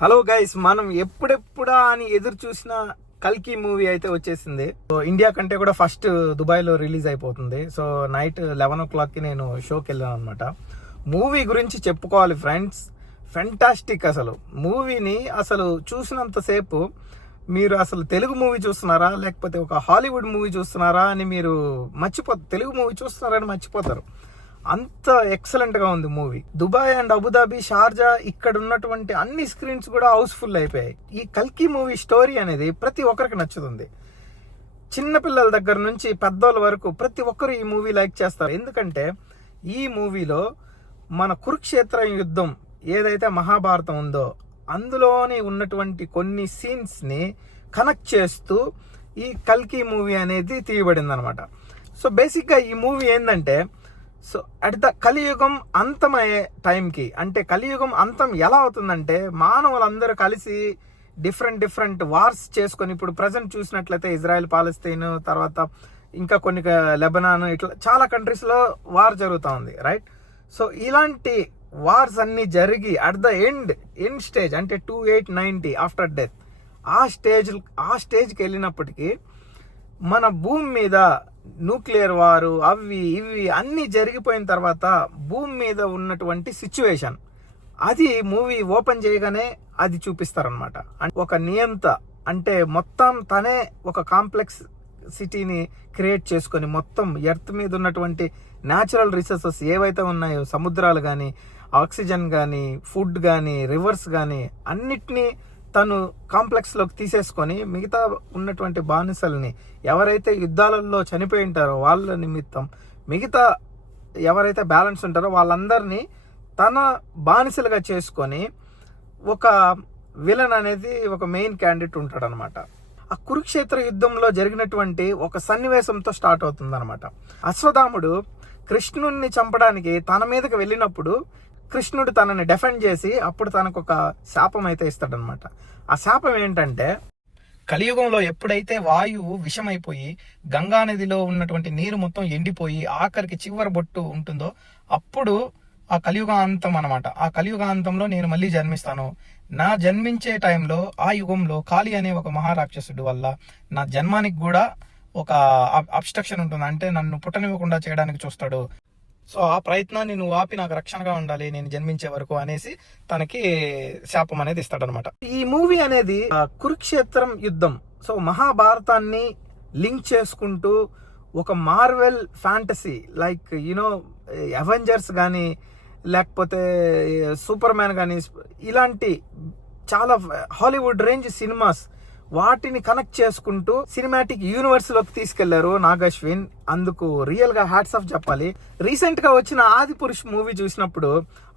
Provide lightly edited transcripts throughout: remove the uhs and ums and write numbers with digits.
Hello guys, మనం ఎప్పుడెప్పుడా అని ఎదురు చూసిన కల్కి మూవీ అయితే వచ్చేసింది. సో ఇండియా కంటే కూడా ఫస్ట్ దుబాయ్లో రిలీజ్ అయిపోతుంది. సో నైట్ 11 o'clockకి నేను షోకి వెళ్ళాను అనమాట. మూవీ గురించి చెప్పుకోవాలి ఫ్రెండ్స్, ఫెంటాస్టిక్. అసలు మూవీని అసలు చూసినంతసేపు మీరు అసలు తెలుగు మూవీ చూస్తున్నారా లేకపోతే ఒక హాలీవుడ్ మూవీ చూస్తున్నారా అని మీరు మర్చిపోతారు. తెలుగు మూవీ చూస్తున్నారని మర్చిపోతారు. అంత ఎక్సలెంట్గా ఉంది movie. Dubai and Abu Dhabi, Sharjah ఇక్కడ ఉన్నటువంటి అన్ని స్క్రీన్స్ కూడా హౌస్ఫుల్ అయిపోయాయి. ఈ కల్కి మూవీ స్టోరీ అనేది ప్రతి ఒక్కరికి నచ్చుతుంది. చిన్నపిల్లల దగ్గర నుంచి పెద్దోళ్ళ వరకు ప్రతి ఒక్కరు ఈ మూవీ లైక్ చేస్తారు. ఎందుకంటే ఈ మూవీలో మన కురుక్షేత్ర యుద్ధం ఏదైతే మహాభారతం ఉందో అందులోని ఉన్నటువంటి కొన్ని సీన్స్ని కనెక్ట్ చేస్తూ ఈ కల్కి మూవీ అనేది తీయబడింది అనమాట. సో బేసిక్గా ఈ మూవీ ఏంటంటే, సో అట్ ద కలియుగం అంతమయ్యే టైంకి, అంటే కలియుగం అంతం ఎలా అవుతుందంటే మానవులందరూ కలిసి డిఫరెంట్ వార్స్ చేసుకొని, ఇప్పుడు ప్రజెంట్ చూసినట్లయితే ఇజ్రాయెల్, పాలస్తీన్, తర్వాత ఇంకా కొన్ని లెబనాన్, ఇట్లా చాలా కంట్రీస్లో వార్ జరుగుతూ ఉంది, రైట్? సో ఇలాంటి వార్స్ అన్నీ జరిగి అట్ ద ఎండ్ స్టేజ్ అంటే 2890 ఆఫ్టర్ డెత్ ఆ స్టేజ్కి వెళ్ళినప్పటికీ మన భూమి మీద న్యూక్లియర్ వారు అవి ఇవి అన్నీ జరిగిపోయిన తర్వాత భూమి మీద ఉన్నటువంటి సిచ్యువేషన్ అది మూవీ ఓపెన్ చేయగానే అది చూపిస్తారనమాట. ఒక నియంత అంటే మొత్తం తనే ఒక కాంప్లెక్స్ సిటీని క్రియేట్ చేసుకొని మొత్తం ఎర్త్ మీద ఉన్నటువంటి న్యాచురల్ రిసోర్సెస్ ఏవైతే ఉన్నాయో, సముద్రాలు కానీ, ఆక్సిజన్ కానీ, ఫుడ్ కానీ, రివర్స్ కానీ అన్నిటినీ తను కాంప్లెక్స్లోకి తీసేసుకొని మిగతా ఉన్నటువంటి బానిసల్ని ఎవరైతే యుద్ధాలలో చనిపోయి ఉంటారో వాళ్ళ నిమిత్తం మిగతా ఎవరైతే బ్యాలెన్స్ ఉంటారో వాళ్ళందరినీ తన బానిసలుగా చేసుకొని ఒక విలన్ అనేది ఒక మెయిన్ క్యాండిడేట్ ఉంటాడు అనమాట. ఆ కురుక్షేత్ర యుద్ధంలో జరిగినటువంటి ఒక సన్నివేశంతో స్టార్ట్ అవుతుంది అనమాట. అశ్వత్థాముడు కృష్ణుణ్ణి చంపడానికి తన మీదకి వెళ్ళినప్పుడు కృష్ణుడు తనని డిఫెండ్ చేసి అప్పుడు తనకు ఒక శాపం అయితే ఇస్తాడనమాట. ఆ శాపం ఏంటంటే, కలియుగంలో ఎప్పుడైతే వాయువు విషమైపోయి గంగా నదిలో ఉన్నటువంటి నీరు మొత్తం ఎండిపోయి ఆఖరికి చివరి బొట్టు ఉంటుందో అప్పుడు ఆ కలియుగాంతం అనమాట. ఆ కలియుగాంతంలో నేను మళ్ళీ జన్మిస్తాను. నా జన్మించే టైంలో ఆ యుగంలో కాళీ అనే ఒక మహారాక్షసుడు వల్ల నా జన్మానికి కూడా ఒక అబ్స్ట్రక్షన్ ఉంటుంది, అంటే నన్ను పుట్టనివ్వకుండా చేయడానికి చూస్తాడు. సో ఆ ప్రయత్నాన్ని నువ్వు ఆపి నాకు రక్షణగా ఉండాలి నేను జన్మించే వరకు అనేసి తనకి శాపం అనేది ఇస్తాడనమాట. ఈ మూవీ అనేది కురుక్షేత్రం యుద్ధం, సో మహాభారతాన్ని లింక్ చేసుకుంటూ ఒక Marvel fantasy like you know Avengers కానీ లేకపోతే సూపర్ మ్యాన్ కానీ ఇలాంటి చాలా హాలీవుడ్ రేంజ్ సినిమాస్ వాటిని కనెక్ట్ చేసుకుంటూ సినిమాటిక్ యూనివర్స్ లోకి తీసుకెళ్లారు నాగ్ అశ్విన్. అందుకు రియల్ గా హ్యాట్స్ ఆఫ్ చెప్పాలి. రీసెంట్ గా వచ్చిన ఆదిపురుష్ మూవీ చూసినప్పుడు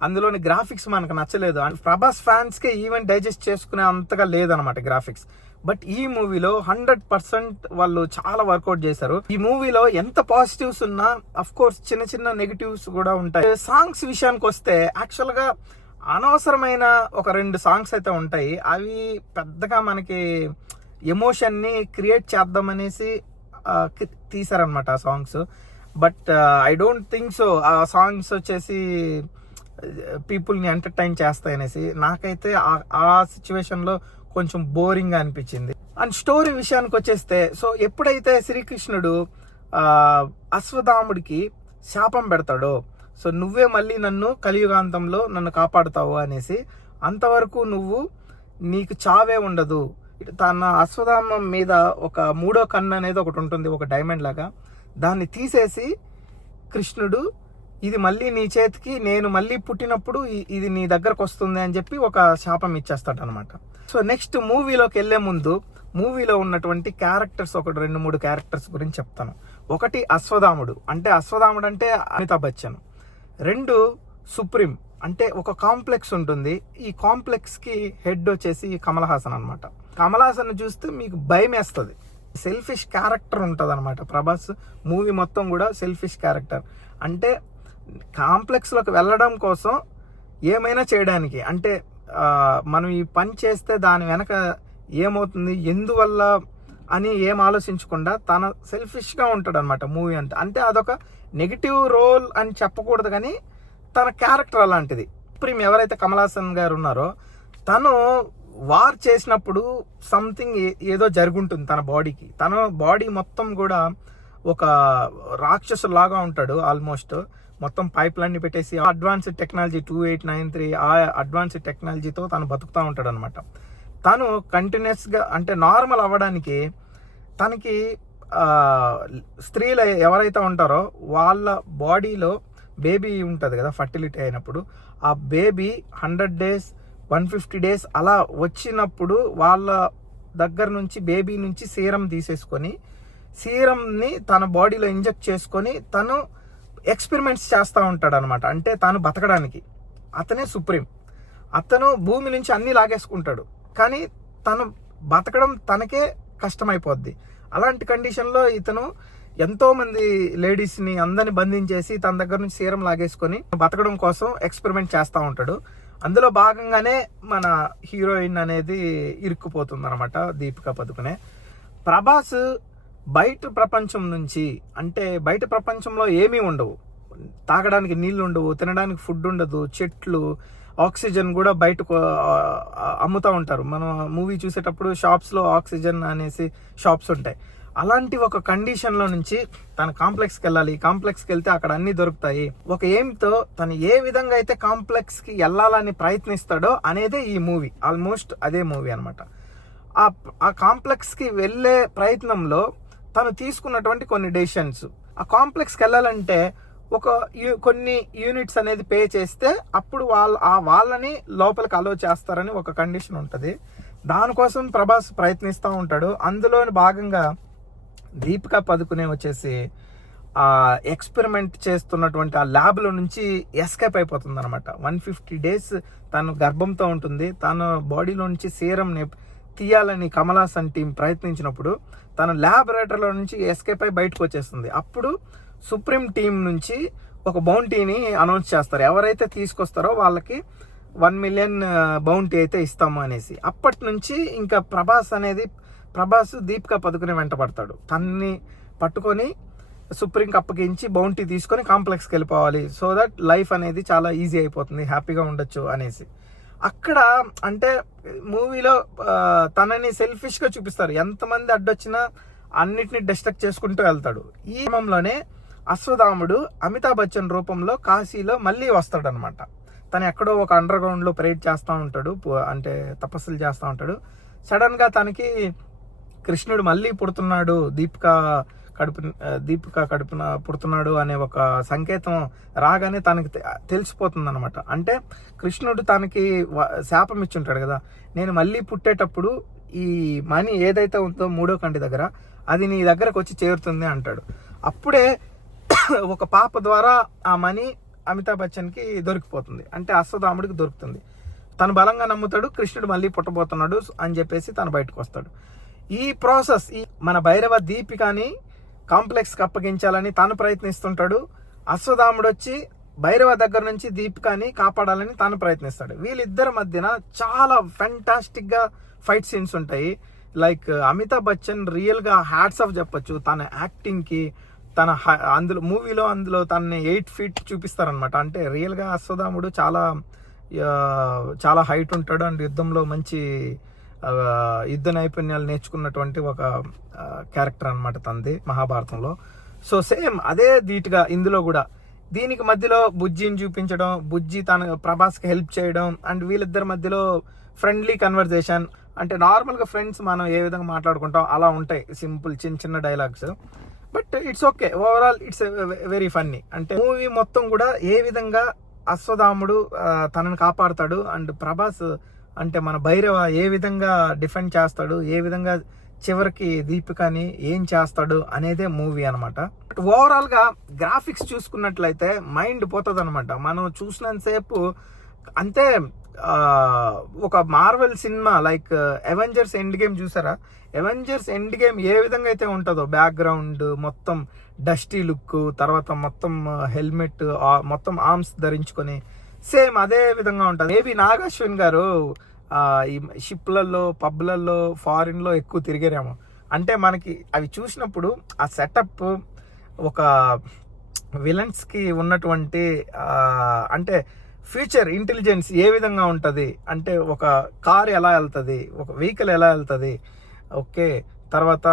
అందులోని గ్రాఫిక్స్ మనకు నచ్చలేదు. ప్రభాస్ ఫ్యాన్స్ కి ఈవెన్ డైజెస్ట్ చేసుకునే అంతగా లేదనమాట గ్రాఫిక్స్. బట్ ఈ మూవీలో 100% వాళ్ళు చాలా వర్కౌట్ చేశారు. ఈ మూవీలో ఎంత పాజిటివ్స్ ఉన్నా అఫ్ కోర్స్ చిన్న నెగటివ్స్ కూడా ఉంటాయి. సాంగ్స్ విషయానికి వస్తే యాక్చువల్ గా అనవసరమైన ఒక 2 సాంగ్స్ అయితే ఉంటాయి. అవి పెద్దగా మనకి ఎమోషన్ని క్రియేట్ చేద్దామనేసి తీసారనమాట ఆ songs. But I don't think so ఆ సాంగ్స్ వచ్చేసి పీపుల్ని ఎంటర్టైన్ చేస్తాయనేసి నాకైతే ఆ సిచ్యువేషన్లో కొంచెం బోరింగ్ అనిపించింది. అండ్ స్టోరీ విషయానికి వచ్చేస్తే, సో ఎప్పుడైతే శ్రీకృష్ణుడు అశ్వత్థాముడికి శాపం పెడతాడో, సో నువ్వే మళ్ళీ నన్ను కలియుగాంతంలో నన్ను కాపాడుతావు అనేసి, అంతవరకు నీకు చావే ఉండదు. తన అశ్వత్థామం మీద ఒక 3వ కన్ను అనేది ఒకటి ఉంటుంది, ఒక డైమండ్ లాగా. దాన్ని తీసేసి కృష్ణుడు ఇది మళ్ళీ నీ చేతికి, నేను మళ్ళీ పుట్టినప్పుడు ఇది నీ దగ్గరకు వస్తుంది అని చెప్పి ఒక శాపం ఇచ్చేస్తాడు అనమాట. సో నెక్స్ట్ మూవీలోకి వెళ్లే ముందు మూవీలో ఉన్నటువంటి క్యారెక్టర్స్ ఒక 2-3 క్యారెక్టర్స్ గురించి చెప్తాను. ఒకటి అశ్వత్థాముడు అంటే అమితాబ్ బచ్చన్. 2 సుప్రీం అంటే ఒక కాంప్లెక్స్ ఉంటుంది. ఈ కాంప్లెక్స్ కి హెడ్ వచ్చేసి కమల్ హాసన్ అనమాట. కమల్ హాసన్ చూస్తే మీకు భయం వేస్తుంది. సెల్ఫిష్ క్యారెక్టర్ ఉంటుంది అనమాట. ప్రభాస్ మూవీ మొత్తం కూడా సెల్ఫిష్ క్యారెక్టర్. అంటే కాంప్లెక్స్ లోకి వెళ్ళడం కోసం ఏమైనా చేయడానికి, అంటే మనం ఈ పని చేస్తే దాని వెనక ఏమవుతుంది, ఎందువల్ల అని ఏం ఆలోచించకుండా తన సెల్ఫిష్గా ఉంటాడు అనమాట మూవీ అంతా. అంటే అదొక నెగిటివ్ రోల్ అని చెప్పకూడదు, కానీ తన క్యారెక్టర్ అలాంటిది. సుప్రీం ఎవరైతే కమల్ హాసన్ గారు ఉన్నారో తను వార్ చేసినప్పుడు సంథింగ్ ఏదో జరుగుంటుంది తన బాడీకి. తన బాడీ మొత్తం కూడా ఒక రాక్షసులాగా ఉంటాడు ఆల్మోస్ట్. మొత్తం పైప్లన్నీ పెట్టేసి అడ్వాన్స్డ్ టెక్నాలజీ 2893 ఆ అడ్వాన్స్డ్ టెక్నాలజీతో తను బతుకుతూ ఉంటాడు అనమాట. తను కంటిన్యూస్గా అంటే నార్మల్ అవ్వడానికి తనకి స్త్రీలు ఎవరైతే ఉంటారో వాళ్ళ బాడీలో బేబీ ఉంటుంది కదా ఫర్టిలిటీ అయినప్పుడు, ఆ బేబీ 100 days 150 days అలా వచ్చినప్పుడు వాళ్ళ దగ్గర నుంచి బేబీ నుంచి సీరం తీసేసుకొని సీరంని తన బాడీలో ఇంజెక్ట్ చేసుకొని తను ఎక్స్పెరిమెంట్స్ చేస్తూ ఉంటాడు అనమాట. అంటే తను బతకడానికి అతనే సుప్రీం. అతను భూమి నుంచి అన్నీ లాగేసుకుంటాడు, కానీ తను బతకడం తనకే కష్టమైపోద్ది. అలాంటి కండిషన్లో ఇతను ఎంతోమంది లేడీస్ని అందరిని బంధించేసి తన దగ్గర నుంచి సీరం లాగేసుకొని బతకడం కోసం ఎక్స్పెరిమెంట్ చేస్తూ ఉంటాడు. అందులో భాగంగానే మన హీరోయిన్ అనేది ఇరుక్కుపోతుంది అనమాట, దీపికా పదుకునే. ప్రభాస్ బయట ప్రపంచం నుంచి, అంటే బయట ప్రపంచంలో ఏమీ ఉండవు, తాగడానికి నీళ్ళు ఉండవు, తినడానికి ఫుడ్ ఉండదు, చెట్లు, ఆక్సిజన్ కూడా బయటకు అమ్ముతూ ఉంటారు. మనం మూవీ చూసేటప్పుడు షాప్స్లో ఆక్సిజన్ అనేసి షాప్స్ ఉంటాయి. అలాంటి ఒక కండిషన్లో నుంచి తన కాంప్లెక్స్కి వెళ్ళాలి. కాంప్లెక్స్కి వెళ్తే అక్కడ అన్నీ దొరుకుతాయి. ఒక ఎయిమ్తో తను ఏ విధంగా అయితే కాంప్లెక్స్కి వెళ్ళాలని ప్రయత్నిస్తాడో అనేదే ఈ మూవీ. ఆల్మోస్ట్ అదే మూవీ అనమాట. ఆ కాంప్లెక్స్కి వెళ్ళే ప్రయత్నంలో తను తీసుకున్నటువంటి కొన్ని డెసిషన్స్, ఆ కాంప్లెక్స్కి వెళ్ళాలంటే కొన్ని యూనిట్స్ అనేది పే చేస్తే అప్పుడు వాళ్ళని లోపలికి అలో చేస్తారని ఒక కండిషన్ ఉంటుంది. దానికోసం ప్రభాస్ ప్రయత్నిస్తూ ఉంటాడు. అందులోని భాగంగా దీపికా పదుకునే వచ్చేసి ఆ ఎక్స్పెరిమెంట్ చేస్తున్నటువంటి ఆ ల్యాబ్లో నుంచి ఎస్కేప్ అయిపోతుంది అనమాట. 150 days తను గర్భంతో ఉంటుంది. తన బాడీలో నుంచి సీరంని తీయాలని కమల్ హాసన్ టీం ప్రయత్నించినప్పుడు తన ల్యాబొరేటరీలో నుంచి ఎస్కేప్ అయి బయటకు వచ్చేస్తుంది. అప్పుడు సుప్రీం టీం నుంచి ఒక బౌంటీని అనౌన్స్ చేస్తారు. ఎవరైతే తీసుకొస్తారో వాళ్ళకి 1 million బౌంటీ అయితే ఇస్తాము అనేసి. అప్పటి నుంచి ఇంకా ప్రభాస్ దీపికా పదుకునే వెంట పడతాడు. తన్ని పట్టుకొని సుప్రీంకి అప్పగించి బౌంటీ తీసుకొని కాంప్లెక్స్కి వెళ్ళిపోవాలి, సో దట్ లైఫ్ అనేది చాలా ఈజీ అయిపోతుంది, హ్యాపీగా ఉండొచ్చు అనేసి. అక్కడ అంటే మూవీలో తనని సెల్ఫిష్గా చూపిస్తారు. ఎంతమంది అడ్డొచ్చినా అన్నిటిని డిస్ట్రక్ట్ చేసుకుంటూ వెళ్తాడు. ఈ క్రమంలోనే అశ్వత్థాముడు అమితాబ్ బచ్చన్ రూపంలో కాశీలో మళ్ళీ వస్తాడనమాట. తను ఎక్కడో ఒక అండర్ గ్రౌండ్లో ప్రేర్ చేస్తూ ఉంటాడు, అంటే తపస్సులు చేస్తూ ఉంటాడు. సడన్గా తనకి కృష్ణుడు మళ్ళీ పుడుతున్నాడు, దీపికా కడుపున పుడుతున్నాడు అనే ఒక సంకేతం రాగానే తనకి తెలిసిపోతుంది అనమాట. అంటే కృష్ణుడు తనకి శాపం ఇచ్చుంటాడు కదా, నేను మళ్ళీ పుట్టేటప్పుడు ఈ మనీ ఏదైతే ఉందో 3వ కంటి దగ్గర అది నీ దగ్గరకు వచ్చి చేరుతుంది అంటాడు. అప్పుడే ఒక పాప ద్వారా ఆ మనీ అమితాబ్ బచ్చన్కి దొరికిపోతుంది, అంటే అశ్వత్థాముడికి దొరుకుతుంది. తను బలంగా నమ్ముతాడు కృష్ణుడు మళ్ళీ పుట్టబోతున్నాడు అని చెప్పేసి తను బయటకు వస్తాడు. ఈ ప్రాసెస్ మన భైరవ దీపికని కాంప్లెక్స్కి అప్పగించాలని తాను ప్రయత్నిస్తుంటాడు. అశ్వత్థాముడు వచ్చి భైరవ దగ్గర నుంచి దీపికని కాపాడాలని తాను ప్రయత్నిస్తాడు. వీళ్ళిద్దరి మధ్యన చాలా ఫెంటాస్టిక్గా ఫైట్ సీన్స్ ఉంటాయి. లైక్ అమితాబ్ బచ్చన్ రియల్గా హ్యాట్స్ ఆఫ్ చెప్పొచ్చు తన యాక్టింగ్కి. అందులో తనని 8 feet చూపిస్తారనమాట. అంటే రియల్గా అశ్వత్థాముడు చాలా హైట్ ఉంటాడు అండ్ యుద్ధంలో మంచి యుద్ధ నైపుణ్యాలు నేర్చుకున్నటువంటి ఒక క్యారెక్టర్ అనమాట తనది మహాభారతంలో. సో సేమ్ అదే ధీటుగా ఇందులో కూడా దీనికి మధ్యలో బుజ్జిని చూపించడం, బుజ్జి తన ప్రభాస్కి హెల్ప్ చేయడం అండ్ వీళ్ళిద్దరి మధ్యలో ఫ్రెండ్లీ కన్వర్జేషన్. అంటే నార్మల్గా ఫ్రెండ్స్ మనం ఏ విధంగా మాట్లాడుకుంటాం అలా ఉంటాయి, సింపుల్ చిన్న dialogues. But it's okay, overall it's very funny. అంటే మూవీ మొత్తం కూడా ఏ విధంగా అశ్వత్థాముడు తనని కాపాడుతాడు అండ్ ప్రభాస్ అంటే మన భైరవ ఏ విధంగా డిఫెండ్ చేస్తాడు, ఏ విధంగా చివరికి దీపికని ఏం చేస్తాడు అనేదే మూవీ అనమాట. ఓవరాల్ గా గ్రాఫిక్స్ చూసుకున్నట్లయితే మైండ్ పోతుంది అనమాట. మనం చూసినంతసేపు అంతే ఒక Marvel cinema like Avengers end game చూసారా? అవెంజర్స్ ఎండ్ గేమ్ ఏ విధంగా అయితే ఉంటుందో బ్యాక్గ్రౌండ్ మొత్తం డస్టీ లుక్, తర్వాత మొత్తం హెల్మెట్, మొత్తం ఆర్మ్స్ ధరించుకొని సేమ్ అదే విధంగా ఉంటుంది. మేబీ నాగశ్విన్ గారు ఈ షిప్లలో పబ్లలో ఫారిన్లో ఎక్కువ తిరిగారేమో. అంటే మనకి అవి చూసినప్పుడు ఆ సెటప్ ఒక విలన్స్కి ఉన్నటువంటి అంటే ఫ్యూచర్ ఇంటెలిజెన్స్ ఏ విధంగా ఉంటుంది అంటే ఒక కార్ ఎలా వెళ్తుంది, ఒక వెహికల్ ఎలా వెళ్తుంది. ఓకే, తర్వాత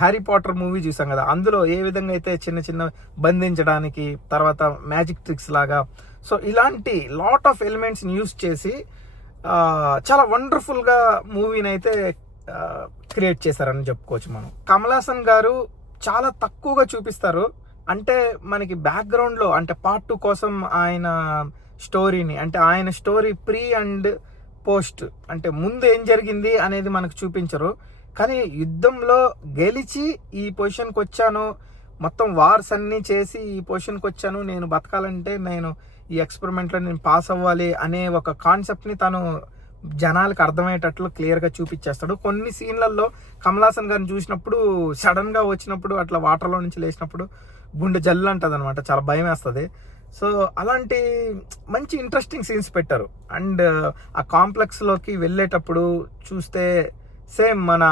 హ్యారీ పాటర్ మూవీ చూసాం కదా, అందులో ఏ విధంగా అయితే చిన్న చిన్న బంధించడానికి, తర్వాత మ్యాజిక్ ట్రిక్స్ లాగా, సో ఇలాంటి లాట్ ఆఫ్ ఎలిమెంట్స్ని యూస్ చేసి చాలా వండర్ఫుల్గా మూవీని అయితే క్రియేట్ చేశారని చెప్పుకోవచ్చు మనం. కమల్ హాసన్ గారు చాలా తక్కువగా చూపిస్తారు, అంటే మనకి బ్యాక్గ్రౌండ్లో అంటే పార్ట్ 2 కోసం ఆయన స్టోరీని, అంటే ఆయన స్టోరీ ప్రీ అండ్ పోస్ట్, అంటే ముందు ఏం జరిగింది అనేది మనకు చూపించరు. కానీ యుద్ధంలో గెలిచి ఈ పొజిషన్కి వచ్చాను, మొత్తం వార్స్ అన్నీ చేసి ఈ పొజిషన్కి వచ్చాను, నేను బతకాలంటే నేను ఈ ఎక్స్పెరిమెంట్లో నేను పాస్ అవ్వాలి అనే ఒక కాన్సెప్ట్ని తను జనాలకు అర్థమయ్యేటట్లు క్లియర్గా చూపించేస్తాడు. కొన్ని సీన్లలో కమల్ హాసన్ గారిని చూసినప్పుడు సడన్గా వచ్చినప్పుడు అట్లా వాటర్లో నుంచి లేచినప్పుడు గుండె జల్లు అంటుంది అనమాట, చాలా భయం వేస్తుంది. సో అలాంటి మంచి ఇంట్రెస్టింగ్ సీన్స్ పెట్టారు. అండ్ ఆ కాంప్లెక్స్లోకి వెళ్ళేటప్పుడు చూస్తే సేమ్ మన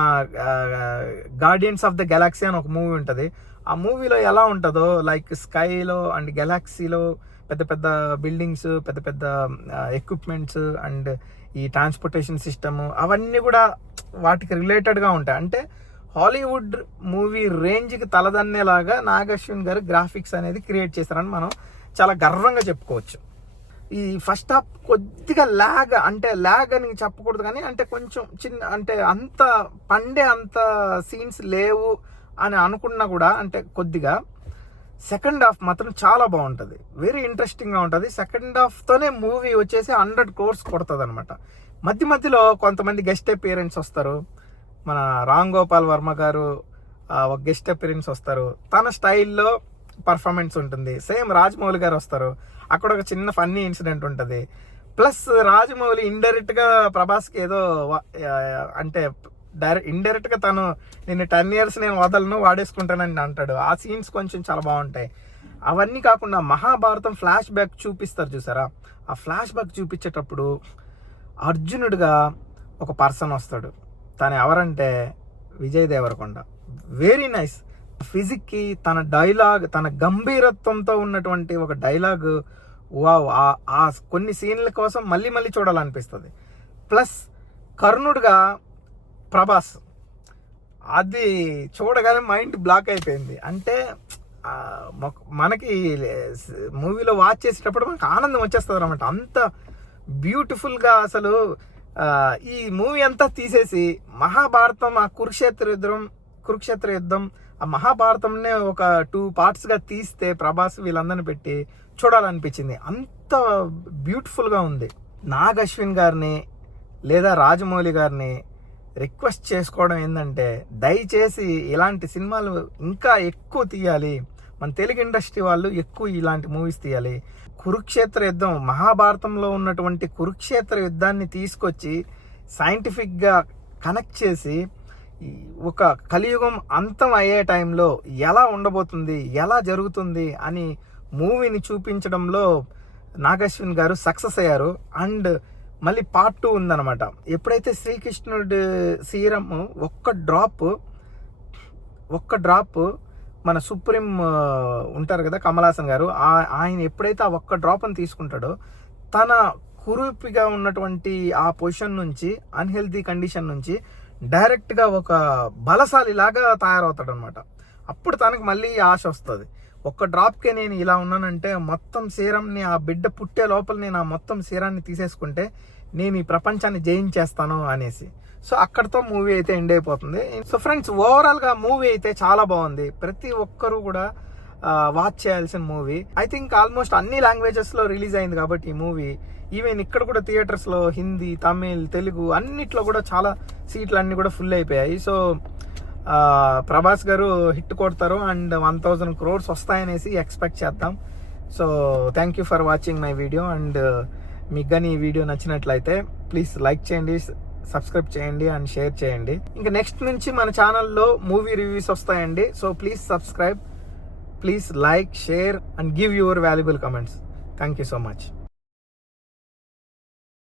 గార్డియన్స్ ఆఫ్ ద గెలాక్సీ అని ఒక మూవీ ఉంటుంది. ఆ మూవీలో ఎలా ఉంటుందో లైక్ స్కైలో అండ్ గెలాక్సీలో పెద్ద పెద్ద బిల్డింగ్స్, పెద్ద పెద్ద ఎక్విప్మెంట్స్ అండ్ ఈ ట్రాన్స్పోర్టేషన్ సిస్టమ్ అవన్నీ కూడా వాటికి రిలేటెడ్గా ఉంటాయి. అంటే హాలీవుడ్ మూవీ రేంజ్కి తలదన్నేలాగా నాగ్ అశ్విన్ గారు గ్రాఫిక్స్ అనేది క్రియేట్ చేశారని మనం చాలా గర్వంగా చెప్పుకోవచ్చు. ఈ ఫస్ట్ హాఫ్ కొద్దిగా ల్యాగ్, అంటే ల్యాగ్ అని చెప్పకూడదు కానీ అంటే కొంచెం చిన్న, అంటే అంత అంత సీన్స్ లేవు అని అనుకున్నా కూడా అంటే కొద్దిగా. సెకండ్ హాఫ్ మాత్రం చాలా బాగుంటుంది, వెరీ ఇంట్రెస్టింగ్గా ఉంటుంది. సెకండ్ హాఫ్తోనే మూవీ వచ్చేసి 100 crores కొడుతుంది అనమాట. మధ్య మధ్యలో కొంతమంది గెస్ట్ అపియరెన్స్ వస్తారు. మన రామ్ గోపాల్ వర్మ గారు ఒక గెస్ట్ అపియరెన్స్ వస్తారు, తన స్టైల్లో పర్ఫార్మెన్స్ ఉంటుంది. సేమ్ రాజమౌళి గారు వస్తారు, అక్కడ ఒక చిన్న ఫన్నీ ఇన్సిడెంట్ ఉంటుంది. ప్లస్ రాజమౌళి ఇండైరెక్ట్గా ప్రభాస్కి ఏదో అంటే ఇండైరెక్ట్గా తను నేను 10 years నేను వదలను వాడేసుకుంటానని అంటాడు. ఆ సీన్స్ కొంచెం చాలా బాగుంటాయి. అవన్నీ కాకుండా మహాభారతం ఫ్లాష్ బ్యాక్ చూపిస్తారు చూసారా, ఆ ఫ్లాష్ బ్యాక్ చూపించేటప్పుడు అర్జునుడిగా ఒక పర్సన్ వస్తాడు. తను ఎవరంటే విజయ్ దేవరకొండ. వెరీ నైస్ ఫిజిక్కి తన డైలాగ్, తన గంభీరత్వంతో ఉన్నటువంటి ఒక డైలాగ్, వావ్, ఆ కొన్ని సీన్ల కోసం మళ్ళీ మళ్ళీ చూడాలనిపిస్తుంది. ప్లస్ కర్ణుడిగా ప్రభాస్, అది చూడగానే మైండ్ బ్లాక్ అయిపోయింది. అంటే మనకి మూవీలో వాచ్ చేసేటప్పుడు మనకు ఆనందం వచ్చేస్తుంది అనమాట, అంత బ్యూటిఫుల్గా. అసలు ఈ మూవీ అంతా తీసేసి మహాభారతం, ఆ కురుక్షేత్ర యుద్ధం, ఆ మహాభారతంనే ఒక 2 partsగా తీస్తే ప్రభాస్ వీళ్ళందరిని పెట్టి చూడాలనిపించింది. అంత బ్యూటిఫుల్గా ఉంది. నాగ్ అశ్విన్ గారిని లేదా రాజమౌళి గారిని రిక్వెస్ట్ చేసుకోవడం ఏంటంటే, దయచేసి ఇలాంటి సినిమాలు ఇంకా ఎక్కువ తీయాలి, మన తెలుగు ఇండస్ట్రీ వాళ్ళు ఎక్కువ ఇలాంటి మూవీస్ తీయాలి. కురుక్షేత్ర యుద్ధం, మహాభారతంలో ఉన్నటువంటి కురుక్షేత్ర యుద్ధాన్ని తీసుకొచ్చి సైంటిఫిక్గా కనెక్ట్ చేసి ఒక కలియుగం అంతం అయ్యే టైంలో ఎలా ఉండబోతుంది, ఎలా జరుగుతుంది అని మూవీని చూపించడంలో నాగ్ అశ్విన్ గారు సక్సెస్ అయ్యారు. అండ్ మళ్ళీ పార్ట్ 2 ఉందన్నమాట. ఎప్పుడైతే శ్రీకృష్ణుడి సీరం ఒక్క డ్రాప్ మన సుప్రీం ఉంటారు కదా కమల్ హాసన్ గారు, ఆయన ఎప్పుడైతే ఆ ఒక్క డ్రాప్ని తీసుకుంటాడో తన కురూపిగా ఉన్నటువంటి ఆ పొజిషన్ నుంచి, అన్హెల్తీ కండిషన్ నుంచి డైరెక్ట్గా ఒక బలశాలిలాగా తయారవుతాడు అనమాట. అప్పుడు తనకు మళ్ళీ ఆశ వస్తుంది, ఒక్క డ్రాప్కే నేను ఇలా ఉన్నానంటే మొత్తం సీరంని, ఆ బిడ్డ పుట్టే లోపల నేను ఆ మొత్తం సీరాన్ని తీసేసుకుంటే నేను ఈ ప్రపంచాన్ని జయించేస్తాను అనేసి. సో అక్కడితో మూవీ అయితే ఎండ్ అయిపోతుంది. సో ఫ్రెండ్స్, ఓవరాల్గా మూవీ అయితే చాలా బాగుంది, ప్రతి ఒక్కరూ కూడా వాచ్ చేయాల్సిన మూవీ. ఐ థింక్ ఆల్మోస్ట్ అన్ని లాంగ్వేజెస్లో రిలీజ్ అయింది కాబట్టి ఈ మూవీ, ఈవెన్ ఇక్కడ కూడా థియేటర్స్లో హిందీ, తమిళ్, తెలుగు అన్నిట్లో కూడా చాలా సీట్లు అన్నీ కూడా ఫుల్ అయిపోయాయి. సో ప్రభాస్ గారు హిట్ కొడతారు అండ్ 1000 crores వస్తాయనేసి ఎక్స్పెక్ట్ చేద్దాం. So thank you for watching my video. And మీకు కానీ ఈ వీడియో నచ్చినట్లయితే ప్లీజ్ లైక్ చేయండి, సబ్స్క్రైబ్ చేయండి అండ్ షేర్ చేయండి. ఇంకా నెక్స్ట్ నుంచి మన ఛానల్లో మూవీ రివ్యూస్ వస్తాయండి. So please subscribe, please like, share and give your valuable comments. Thank you so much.